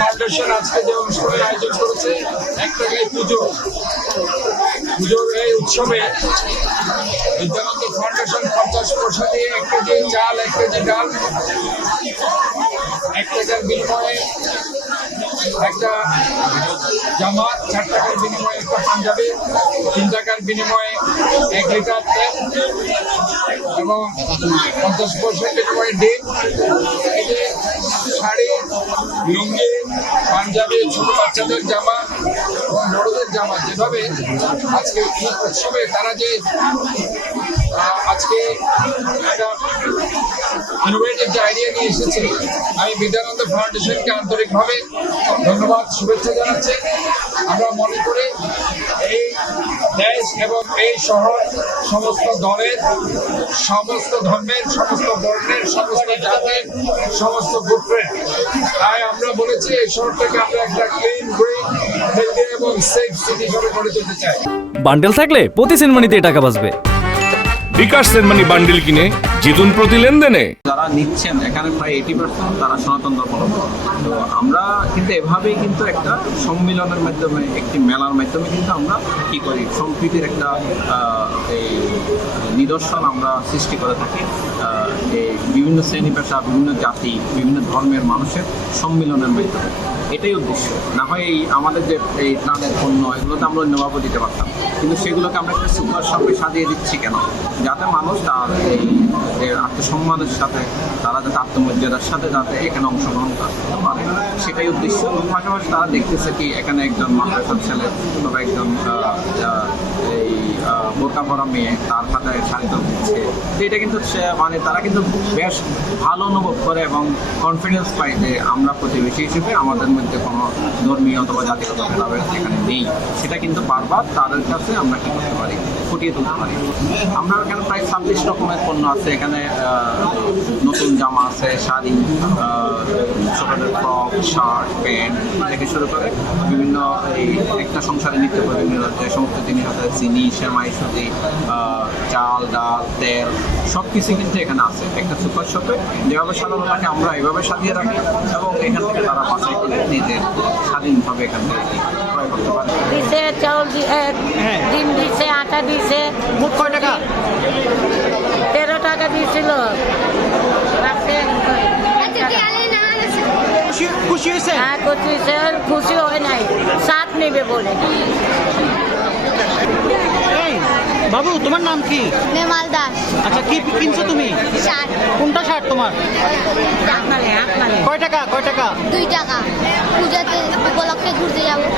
Foundation আজকে যে অনুষ্ঠানের আয়োজন করেছে একটা পুজোর এই উৎসবে বিদ্যানন্দ ফাউন্ডেশন 50 পয়সা দিয়ে 1 কেজি চাল 1 কেজি ডাল 1 টাকার বিনিময়ে একটা জামা, 4 টাকার বিনিময়ে একটা পাঞ্জাবি, 3 টাকার বিনিময়ে 1 লিটার তেল এবং 50 পয়সার বিনিময়ে ডিম, এই যে শাড়ি, লুঙ্গি, পাঞ্জাবি, ছোট বাচ্চাদের জামা এবং বড়দের জামা, যেভাবে আজকে ঈদ উৎসবে তারা যে আজকে একটা ইনোভেটিভ যে আইডিয়া নিয়ে এসেছে, আমি বিদ্যানন্দ ফাউন্ডেশনকে আন্তরিকভাবে ধন্যবাদ, শুভেচ্ছা জানাচ্ছি। আমরা মনে করি এই দেশ এবং এই শহর সমস্ত দলের, সমস্ত ধর্মের, সমস্ত বর্ণের, সমস্ত জাতের, সমস্ত গোত্রের। তাই আমরা বলেছি এই শহরটাকে আমরা একটা ক্লিন, গ্রিন, হেলদি এবং সেফ সিটি হিসেবে গড়ে তুলতে চাই। বান্ডেল থাকলে প্রতি সেনমানিতে টাকা বাঁচবে। বিকাশ সেনমানি বান্ডেল কিনে জিতুন প্রতি লেনদেনে। যারা নিচ্ছেন এখানে প্রায় 80% তারা সনাতন ধর্মাবলম্বী। তো আমরা কিন্তু এভাবেই কিন্তু একটা সম্মিলনের মাধ্যমে, একটি মেলার মাধ্যমে কিন্তু আমরা কি করি, সম্প্রীতির একটা এই নিদর্শন আমরা সৃষ্টি করে থাকি। এই বিভিন্ন শ্রেণী পেশা, বিভিন্ন জাতি, বিভিন্ন ধর্মের মানুষের সম্মিলনের মাধ্যমে, এটাই উদ্দেশ্য। না হয় এই আমাদের যে এই ত্রাণের পণ্য, এগুলোতে আমরা অন্যভাবে দিতে পারতাম, কিন্তু সেগুলোকে আমরা একটা সুপার শপে সাজিয়ে দিচ্ছি কেন? যাতে মানুষ তার এই আত্মসম্মানের সাথে, তারা যাতে আত্মমর্যাদার সাথে যাতে এখানে অংশগ্রহণ করতে পারে, সেটাই উদ্দেশ্য। পাশাপাশি তারা দেখতেছে কি এখানে একজন মাদ্রাসার ছেলে অথবা একজন এই বোরকা পরা মেয়ে তার হাতে শাড়ি দিচ্ছে, তো এটা কিন্তু মানে তারা কিন্তু বেশ ভালো অনুভব করে এবং কনফিডেন্স পায় যে আমরা প্রতিবেশী হিসেবে আমাদের মধ্যে কোনো ধর্মীয় অথবা জাতিগত ভেদাভেদ এখানে নেই। সেটা কিন্তু বারবার তাদের কাছে আমরা কি করতে পারি, ফুটিয়ে তুলতে পারি। আমরা এখানে প্রায় 26 রকমের পণ্য আছে। এখানে নতুন জামা আছে, শাড়ি, ছোটদের ফ্রক, শার্ট, প্যান্ট থেকে শুরু করে বিভিন্ন এই একটা সংসারে নিত্য প্রয়োজনীয় যে সমস্ত জিনিস আছে, চিনি, সেমাই, সুজি, চাল, ডাল, তেল, সব কিছু কিন্তু এখানে আছে একটা সুপার শপে। যেভাবে সাজানো থাকে আমরা এভাবে সাজিয়ে রাখি এবং এখান থেকে তারা বাছাই করে নিজের স্বাধীনভাবে এখান থেকে ক্রয় করতে পারে। দিছে চাউল, ডিম দিছে, আটা দিছে। মোট কয় টাকা? 13 টাকা দিয়েছিল। খুশি হয়েছে? হ্যাঁ, খুশি হয় নাই, সাত নেবে বলে। বাবু, তোমার নাম কি? মেমাল দাস। আচ্ছা, কি কিনছো তুমি? শার্ট। কোনটা শার্ট তোমার? কয় টাকা? 2 টাকা। পূজাতে উপলক্ষে ঘুরতে যাবো।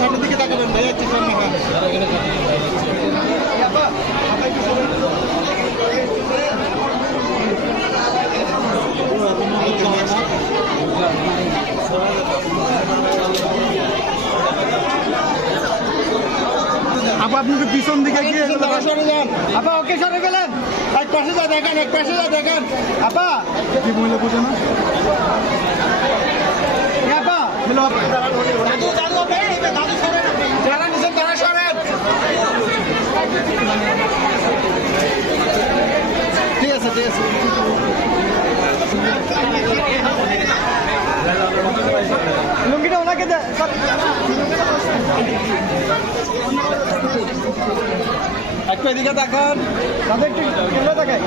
সামনের দিকে তাকাবেন ভাই, একটু সামনে। আপা, আপনি তো পিছন দিকে গিয়ে সরে যান। আপা, ওকে সরে গেলেন। এক পাশে যা দেখেন, আপা কি মহিলা বুঝে না? আপা, হ্যালো আপা, যারা নিছেন তারা সরেন। ঠিক আছে। লুঙ্গিটা ওনাকে দে। একটু এদিকে তাকান, তাদের একটু দেখায়।